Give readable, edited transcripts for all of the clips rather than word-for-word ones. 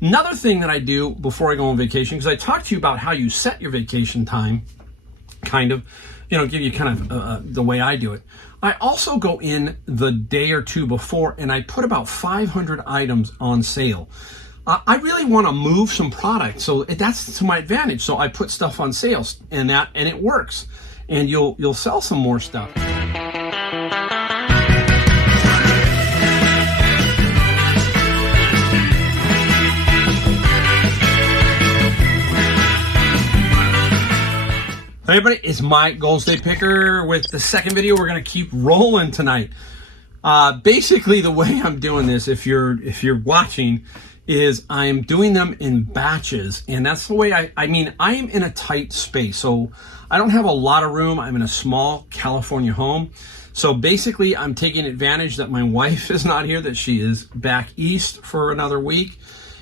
Another thing that I do before I go on vacation, because I talked to you about how you set your vacation time, kind of, give you kind of the way I do it. I also go in the day or two before and I put about 500 items on sale. I really want to move some product, so that's to my advantage. So I put stuff on sales, and it works, and you'll sell some more stuff. Hey everybody, it's Mike Golden State Picker with the second video. We're going to keep rolling tonight. Basically, the way I'm doing this, if you're watching, is I'm doing them in batches, and that's the way I am in a tight space, so I don't have a lot of room. I'm in a small California home, so basically I'm taking advantage that my wife is not here, that she is back east for another week,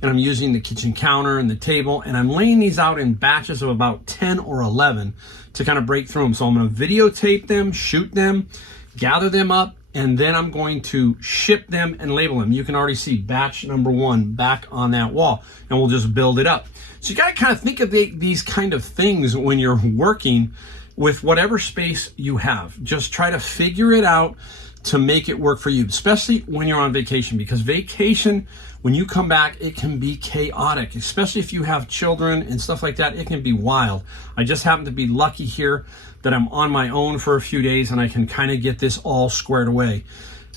and I'm using the kitchen counter and the table, and I'm laying these out in batches of about 10 or 11 to kind of break through them. So I'm going to videotape them, shoot them, gather them up, and then I'm going to ship them and label them. You can already see batch number 1 back on that wall, and we'll just build it up. So you got to kind of think of these kind of things when you're working with whatever space you have. Just try to figure it out to make it work for you, especially when you're on vacation, because vacation, when you come back, it can be chaotic, especially if you have children and stuff like that. It can be wild. I just happen to be lucky here that I'm on my own for a few days and I can kind of get this all squared away.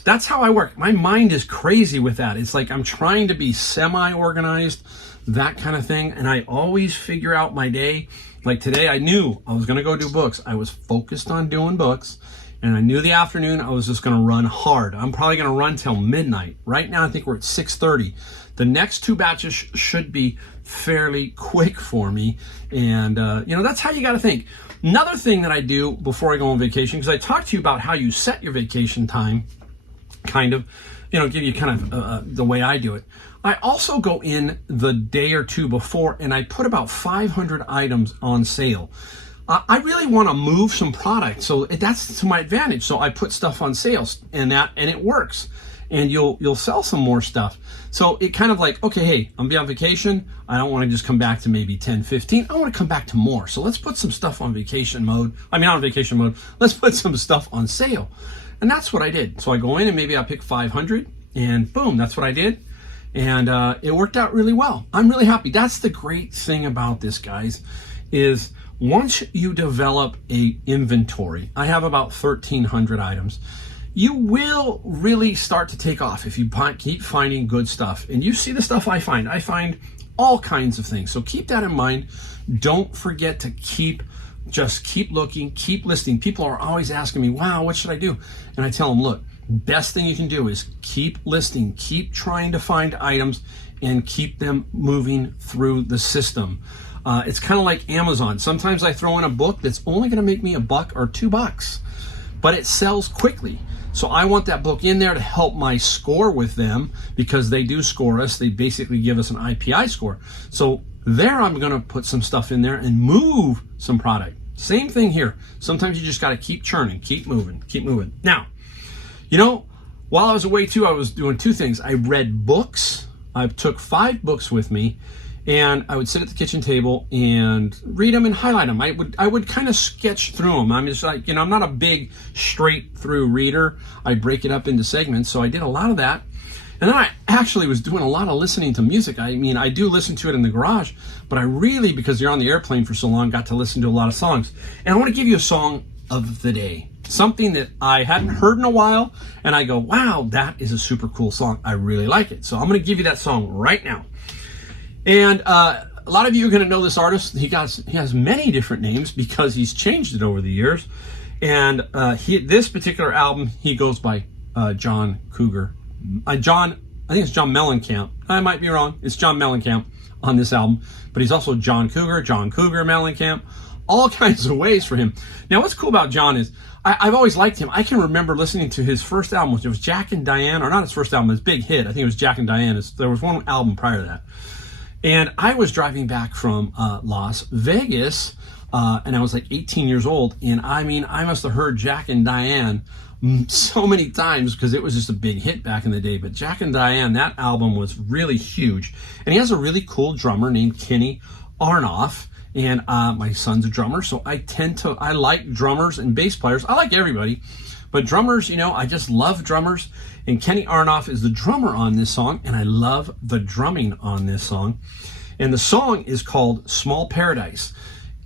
That's how I work. My mind is crazy with that. It's like I'm trying to be semi-organized, that kind of thing, and I always figure out my day. Like today, I knew I was going to go do books. I was focused on doing books, and I knew the afternoon I was just going to run hard. I'm probably going to run till midnight. Right now, I think we're at 6:30. The next 2 batches should be fairly quick for me, and that's how you got to think. Another thing that I do before I go on vacation, because I talked to you about how you set your vacation time, kind of, give you kind of the way I do it. I also go in the day or two before and I put about 500 items on sale. I really want to move some product, so that's to my advantage. So I put stuff on sales, and it works, and you'll sell some more stuff. So it kind of like, okay, hey, I'm be on vacation. I don't want to just come back to maybe 10, 15. I want to come back to more. So let's put some stuff on vacation mode. On vacation mode. Let's put some stuff on sale. And that's what I did. So I go in and maybe I pick 500, and boom, that's what I did. And it worked out really well. I'm really happy. That's the great thing about this, guys, is once you develop a inventory, I have about 1,300 items, you will really start to take off if you keep finding good stuff. And you see the stuff I find all kinds of things. So keep that in mind. Don't forget to keep looking, keep listing. People are always asking me, wow, what should I do? And I tell them, look, best thing you can do is keep listing, keep trying to find items, and keep them moving through the system. It's kind of like Amazon. Sometimes I throw in a book that's only going to make me $1 or $2, but it sells quickly. So I want that book in there to help my score with them, because they do score us. They basically give us an IPI score. So there I'm going to put some stuff in there and move some product. Same thing here. Sometimes you just got to keep churning, keep moving, keep moving. Now, while I was away too, I was doing 2 things. I read books. I took 5 books with me, and I would sit at the kitchen table and read them and highlight them. I would kind of sketch through them. I'm just like, I'm not a big straight through reader. I break it up into segments. So I did a lot of that. And then I actually was doing a lot of listening to music. I do listen to it in the garage, but I really, because you're on the airplane for so long, got to listen to a lot of songs. And I want to give you a song of the day. Something that I hadn't heard in a while, and I go, wow, that is a super cool song. I really like it. So I'm going to give you that song right now. And a lot of you are going to know this artist. He has many different names because he's changed it over the years. And this particular album, he goes by John Cougar. I think it's John Mellencamp. I might be wrong. It's John Mellencamp on this album. But he's also John Cougar Mellencamp. All kinds of ways for him. Now, what's cool about John is I've always liked him. I can remember listening to his first album, which was Jack and Diane, or not his first album, his big hit. I think it was Jack and Diane. There was one album prior to that. And I was driving back from Las Vegas, and I was like 18 years old. And I must have heard Jack and Diane so many times because it was just a big hit back in the day. But Jack and Diane, that album was really huge. And he has a really cool drummer named Kenny Arnoff. And my son's a drummer, so I like drummers and bass players. I like everybody, but drummers, you know, I just love drummers. And Kenny Arnoff is the drummer on this song, and I love the drumming on this song. And the song is called Small Paradise.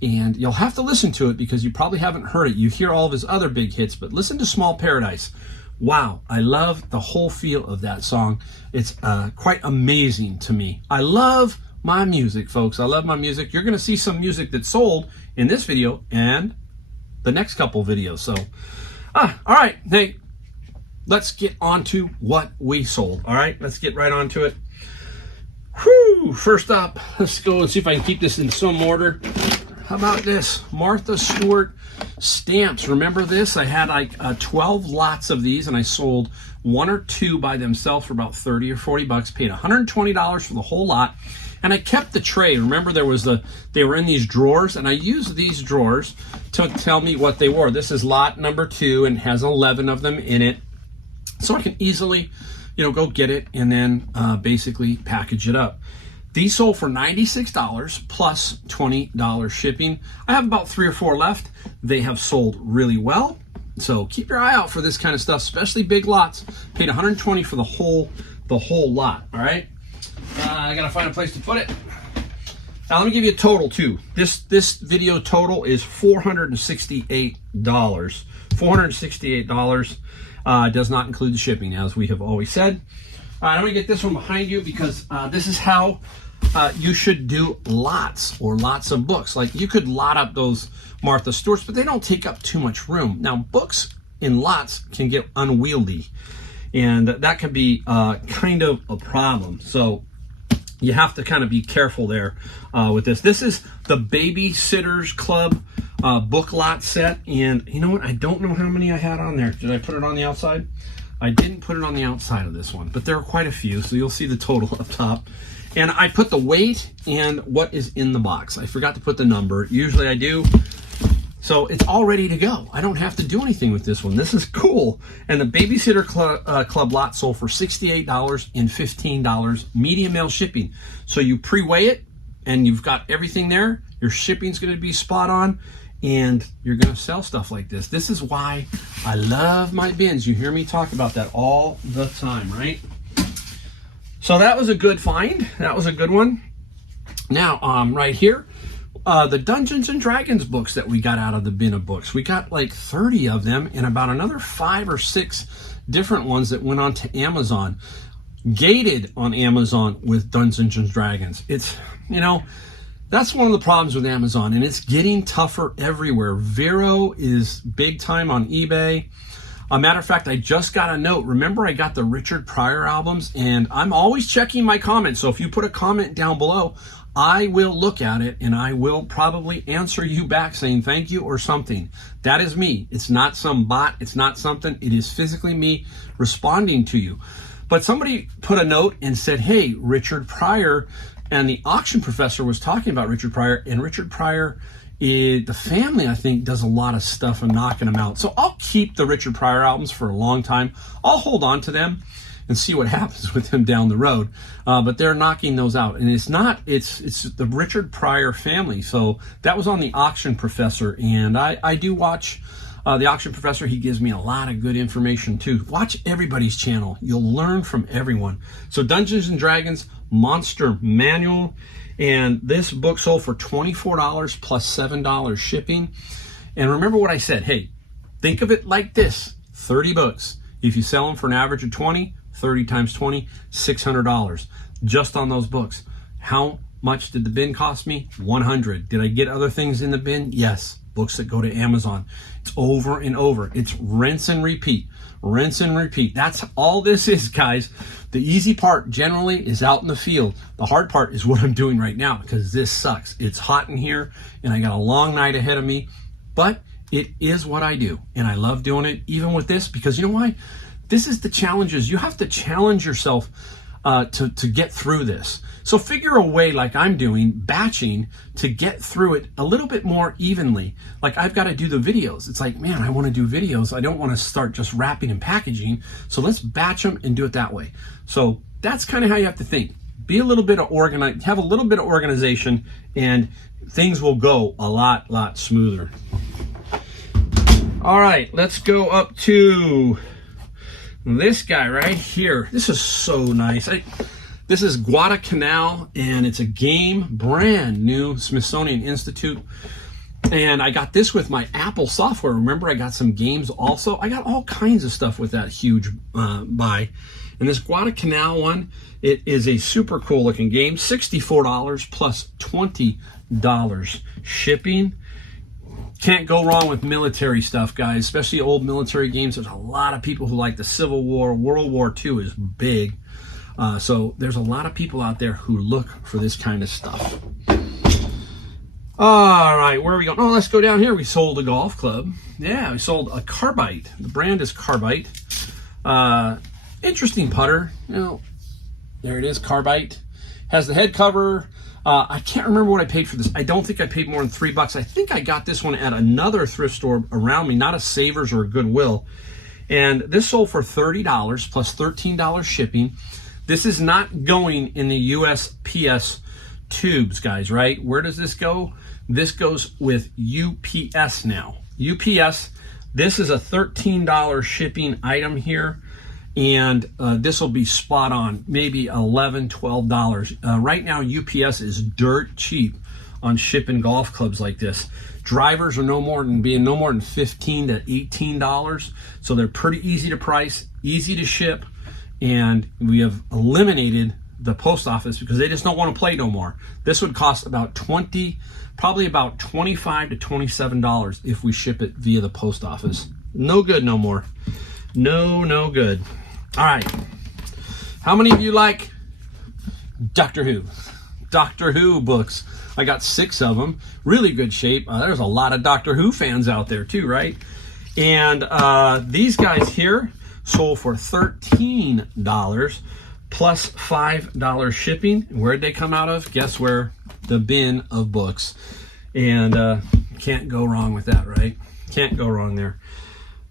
And you'll have to listen to it because you probably haven't heard it. You hear all of his other big hits, but listen to Small Paradise. Wow, I love the whole feel of that song. It's quite amazing to me. I love my music, folks. I love my music. You're going to see some music that's sold in this video and the next couple videos. So, all right, hey, let's get on to what we sold. All right, let's get right on to it. Whew, first up, let's go and see if I can keep this in some order. How about this? Martha Stewart stamps. Remember this? I had like 12 lots of these, and I sold 1 or 2 by themselves for about 30 or 40 bucks. Paid $120 for the whole lot, and I kept the tray. Remember, they were in these drawers, and I used these drawers to tell me what they were. This is lot number 2, and has 11 of them in it, so I can easily, you know, go get it and then basically package it up. These sold for $96 plus $20 shipping. I have about 3 or 4 left. They have sold really well. So keep your eye out for this kind of stuff, especially big lots. Paid $120 for the whole lot. All right. I gotta find a place to put it. Now let me give you a total too. This video total is $468. $468 does not include the shipping, as we have always said. All right, I'm gonna get this one behind you because this is how you should do lots of books. Like, you could lot up those Martha Stewarts, but they don't take up too much room. Now, books in lots can get unwieldy, and that can be kind of a problem. So you have to kind of be careful there with this. This is the Babysitters Club book lot set, and you know what? I don't know how many I had on there. Did I put it on the outside? I didn't put it on the outside of this one, but there are quite a few, so you'll see the total up top. And I put the weight and what is in the box. I forgot to put the number. Usually I do. So it's all ready to go. I don't have to do anything with this one. This is cool. And the Babysitter Club lot sold for $68 and $15 medium mail shipping. So you pre-weigh it and you've got everything there. Your shipping's going to be spot on. And you're going to sell stuff like this. This is why I love my bins. You hear me talk about that all the time, right? So that was a good find. That was a good one. Now, right here, the Dungeons and Dragons books that we got out of the bin of books. We got like 30 of them and about another 5 or 6 different ones that went on to Amazon. Gated on Amazon with Dungeons and Dragons. It's, you know, that's one of the problems with Amazon, and it's getting tougher everywhere. Vero is big time on eBay. A matter of fact, I just got a note. Remember, I got the Richard Pryor albums, and I'm always checking my comments. So if you put a comment down below, I will look at it, and I will probably answer you back saying thank you or something. That is me. It's not some bot. It's not something. It is physically me responding to you. But somebody put a note and said, hey, Richard Pryor. And the auction professor was talking about Richard Pryor, and Richard Pryor, the family, I think, does a lot of stuff and knocking them out. So I'll keep the Richard Pryor albums for a long time. I'll hold on to them and see what happens with them down the road. But they're knocking those out. And it's the Richard Pryor family. So that was on the auction professor. And I do watch the auction professor. He gives me a lot of good information too. Watch everybody's channel. You'll learn from everyone. So Dungeons and Dragons Monster Manual, and this book sold for $24 plus $7 shipping. And remember what I said. Hey, think of it like this: 30 books. If you sell them for an average of 20, 30 times 20, $600 just on those books. How much did the bin cost me? $100. Did I get other things in the bin? Yes. Books that go to Amazon. It's over and over. It's rinse and repeat. Rinse and repeat. That's all this is, guys. The easy part generally is out in the field. The hard part is what I'm doing right now, because this sucks. It's hot in here and I got a long night ahead of me, but it is what I do. And I love doing it even with this, because you know why? This is the challenges. You have to challenge yourself to get through this. So figure a way, like I'm doing, batching, to get through it a little bit more evenly. Like I've got to do the videos. It's like, man, I want to do videos. I don't want to start just wrapping and packaging. So let's batch them and do it that way. So that's kind of how you have to think. Be a little bit of organized, have a little bit of organization, and things will go a lot smoother. All right, let's go up to this guy right here. This is so nice. This is Guadalcanal, and it's a game, brand new, Smithsonian Institute. And I got this with my Apple software. Remember, I got some games also. I got all kinds of stuff with that huge buy. And this Guadalcanal one, it is a super cool looking game. $64 plus $20 shipping. Can't go wrong with military stuff, guys, especially old military games. There's a lot of people who like the Civil War. World War II is big. So there's a lot of people out there who look for this kind of stuff. All right, where are we going? Oh, let's go down here. We sold a golf club. Yeah, we sold a Carbite. The brand is Carbite. Interesting putter. You know, there it is, Carbite. Has the head cover. I can't remember what I paid for this. I don't think I paid more than $3. I think I got this one at another thrift store around me, not a Savers or a Goodwill. And this sold for $30 plus $13 shipping. This is not going in the USPS tubes, guys, right? Where does this go? This goes with UPS now. UPS, this is a $13 shipping item here. And this will be spot on, maybe $11, $12. Right now, UPS is dirt cheap on shipping golf clubs like this. Drivers are no more than $15 to $18. So they're pretty easy to price, easy to ship. And we have eliminated the post office because they just don't want to play no more. This would cost about probably about $25 to $27 if we ship it via the post office. No good no more. No good. All right. How many of you like Doctor Who? Doctor Who books. I got 6 of them. Really good shape. There's a lot of Doctor Who fans out there too, right? And these guys here sold for $13 plus $5 shipping. Where'd they come out of? Guess where? The bin of books. And can't go wrong with that, right? Can't go wrong there.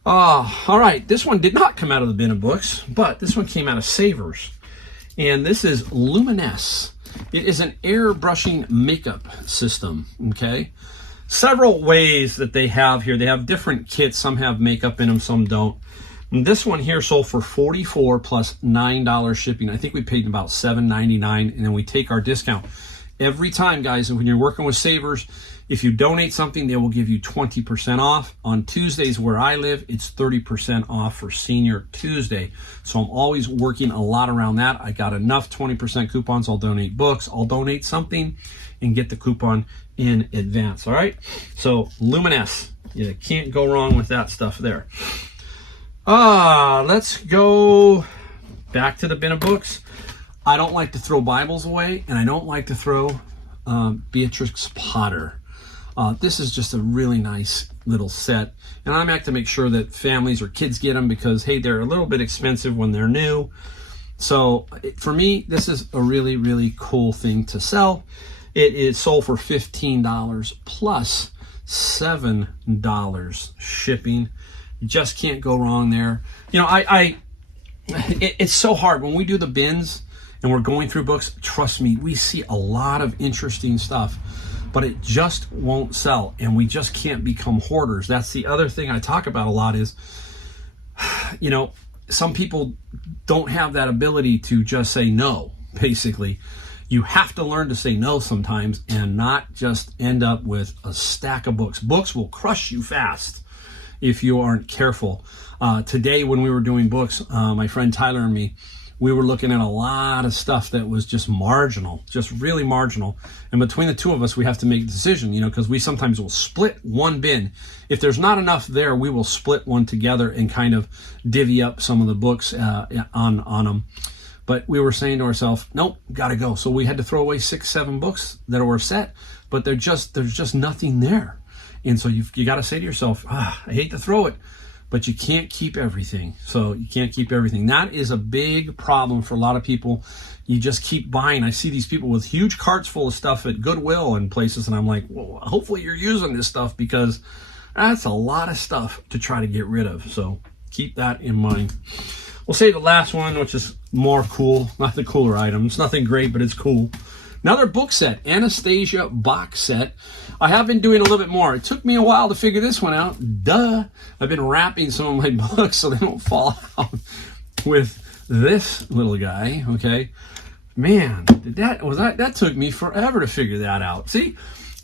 All right, this one did not come out of the bin of books, but this one came out of Savers. And this is Lumis. It is an airbrushing makeup system, okay? Several ways that they have here. They have different kits. Some have makeup in them, some don't. And this one here sold for $44 plus $9 shipping. I think we paid about $7.99, and then we take our discount. Every time, guys, when you're working with Savers, if you donate something, they will give you 20% off. On Tuesdays where I live, it's 30% off for Senior Tuesday. So I'm always working a lot around that. I got enough 20% coupons. I'll donate books. I'll donate something and get the coupon in advance. All right. So Lumis, you can't go wrong with that stuff there. Let's go back to the bin of books. I don't like to throw Bibles away, and I don't like to throw Beatrix Potter. This is just a really nice little set, and I like to make sure that families or kids get them because, hey, they're a little bit expensive when they're new. So for me, this is a really cool thing to sell. It is sold for $15 plus $7 shipping. You just can't go wrong there. You know, it's so hard when we do the bins and we're going through books. Trust me, we see a lot of interesting stuff, but it just won't sell, and we just can't become hoarders. That's the other thing I talk about a lot is, you know, some people don't have that ability to just say no, basically. You have to learn to say no sometimes and not just end up with a stack of books. Books will crush you fast if you aren't careful. Today when we were doing books, my friend Tyler and me, we were looking at a lot of stuff that was just marginal, just really marginal. And between the two of us, we have to make a decision, you know, because we sometimes will split one bin. If there's not enough there, we will split one together and kind of divvy up some of the books on them. But we were saying to ourselves, nope, gotta go. So we had to throw away 6-7 books that were set, but there's just nothing there. And so you got to say to yourself, I hate to throw it, but you can't keep everything. So you can't keep everything. That is a big problem for a lot of people. You just keep buying. I see these people with huge carts full of stuff at Goodwill and places, and I'm like, well, hopefully you're using this stuff, because that's a lot of stuff to try to get rid of. So keep that in mind. We'll say the last one, which is more cool, not the cooler item. It's nothing great, but it's cool. Another book set, Anastasia box set. I have been doing a little bit more. It took me a while to figure this one out. Duh. I've been wrapping some of my books so they don't fall out with this little guy, okay? Man, that took me forever to figure that out. See,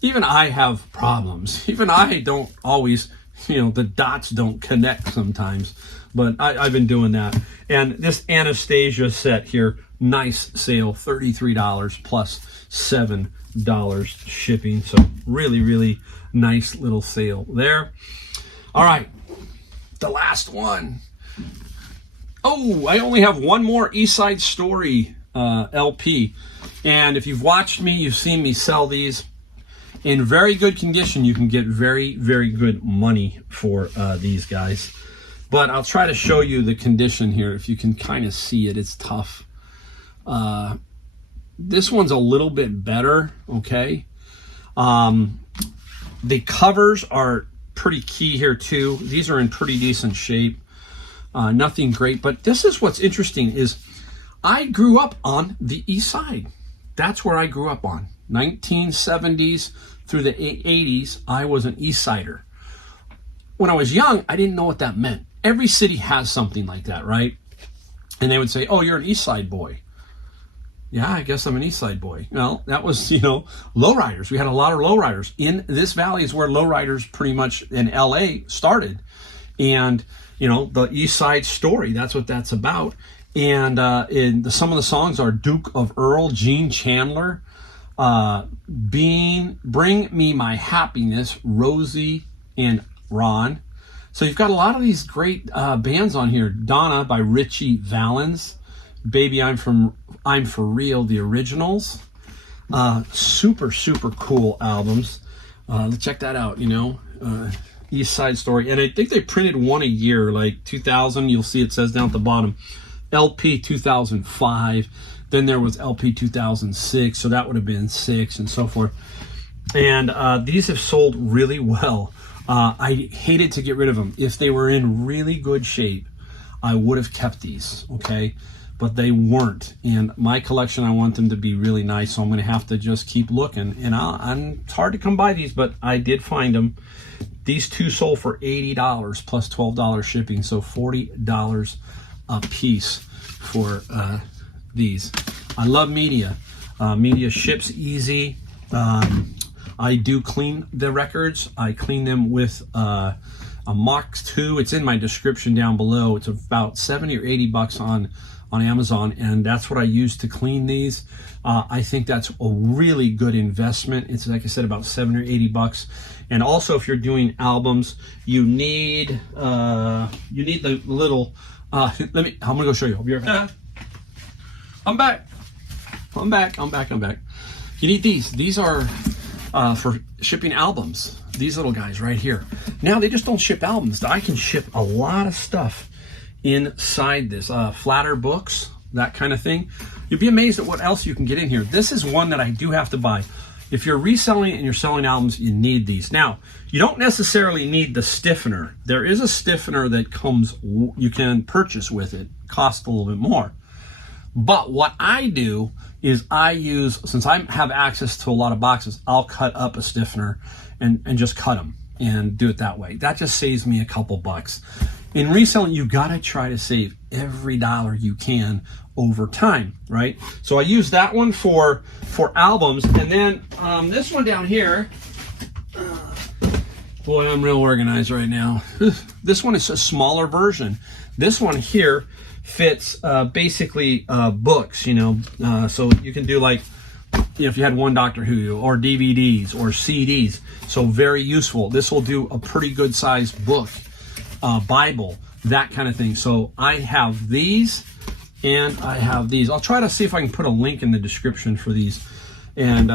even I have problems. Even I don't always, the dots don't connect sometimes. But I've been doing that. And this Anastasia set here, nice sale, $33 plus $7 shipping. So really, really nice little sale there. All right, the last one. Oh, I only have one more Eastside Story LP. And if you've watched me, you've seen me sell these. In very good condition, you can get very, very good money for these guys. But I'll try to show you the condition here. If you can kind of see it, it's tough. This one's a little bit better, okay? The covers are pretty key here too. These are in pretty decent shape. Nothing great, but this is what's interesting is I grew up on the East Side. That's where I grew up on. 1970s through the 80s, I was an East Sider. When I was young, I didn't know what that meant. Every city has something like that, right? And they would say, oh, you're an East Side boy. Yeah, I guess I'm an East Side boy. Well, that was, lowriders. We had a lot of lowriders. In this valley is where lowriders pretty much in LA started. And, the East Side Story, that's what that's about. And some of the songs are Duke of Earl, Gene Chandler, Bring Me My Happiness, Rosie and Ron. So you've got a lot of these great bands on here. Donna by Richie Valens, Baby I'm For Real, the originals. Super, super cool albums. Let's check that out, East Side Story. And I think they printed one a year, like 2000. You'll see it says down at the bottom, LP 2005. Then there was LP 2006, so that would have been 6 and so forth. And these have sold really well. I hated to get rid of them. If they were in really good shape, I would have kept these, okay? But they weren't. And my collection, I want them to be really nice, so I'm going to have to just keep looking. And it's hard to come by these, but I did find them. These two sold for $80 plus $12 shipping, so $40 a piece for these. I love media. Media ships easy. I do clean the records. I clean them with a Mach 2. It's in my description down below. It's about 70 or 80 bucks on Amazon, and that's what I use to clean these. I think that's a really good investment. It's, like I said, about 70 or 80 bucks. And also, if you're doing albums, you need the little. I'm gonna go show you. I'll be right back. I'm back. You need these. These are for shipping albums. These little guys right here. Now, they just don't ship albums. I can ship a lot of stuff inside this. Flatter books, that kind of thing. You'd be amazed at what else you can get in here. This is one that I do have to buy. If you're reselling and you're selling albums, you need these. Now, you don't necessarily need the stiffener. There is a stiffener that comes, you can purchase with it. Costs a little bit more. But what I do is I use, since I have access to a lot of boxes, I'll cut up a stiffener and just cut them and do it that way. That just saves me a couple bucks. In reselling, you gotta try to save every dollar you can over time, right? So I use that one for albums, and then this one down here, boy, I'm real organized right now. This one is a smaller version. This one here fits basically books, so you can do like, if you had one Doctor Who or DVDs or CDs, so very useful. This will do a pretty good sized book, Bible, that kind of thing. So I have these and I have these. I'll try to see if I can put a link in the description for these. And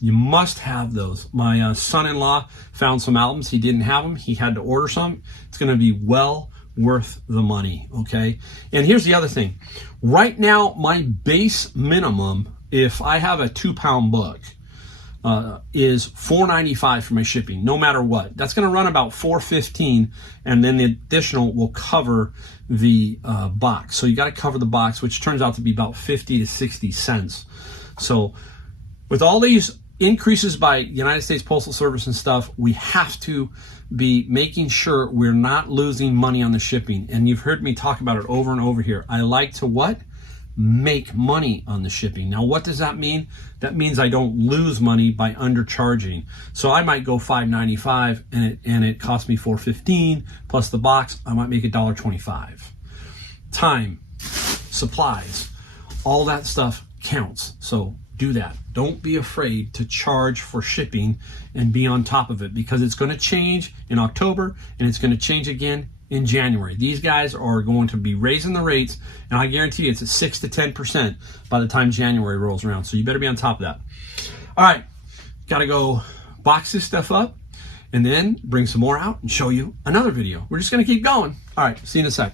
You must have those. My son-in-law found some albums. He didn't have them. He had to order some. It's going to be well worth the money, okay? And here's the other thing. Right now, my base minimum, if I have a 2-pound book, is $4.95 for my shipping, no matter what. That's going to run about $4.15, and then the additional will cover the box. So you got to cover the box, which turns out to be about 50 to 60 cents. So with all these increases by United States Postal Service and stuff, we have to be making sure we're not losing money on the shipping. And you've heard me talk about it over and over here. I like to what? Make money on the shipping. Now, what does that mean? That means I don't lose money by undercharging. So I might go $5.95 and it costs me $4.15 plus the box. I might make $1.25. Time, supplies, all that stuff counts. So do that. Don't be afraid to charge for shipping and be on top of it, because it's going to change in October and it's going to change again in January. These guys are going to be raising the rates, and I guarantee you it's at 6 to 10% by the time January rolls around. So you better be on top of that. All right, got to go box this stuff up and then bring some more out and show you another video. We're just going to keep going. All right, see you in a sec.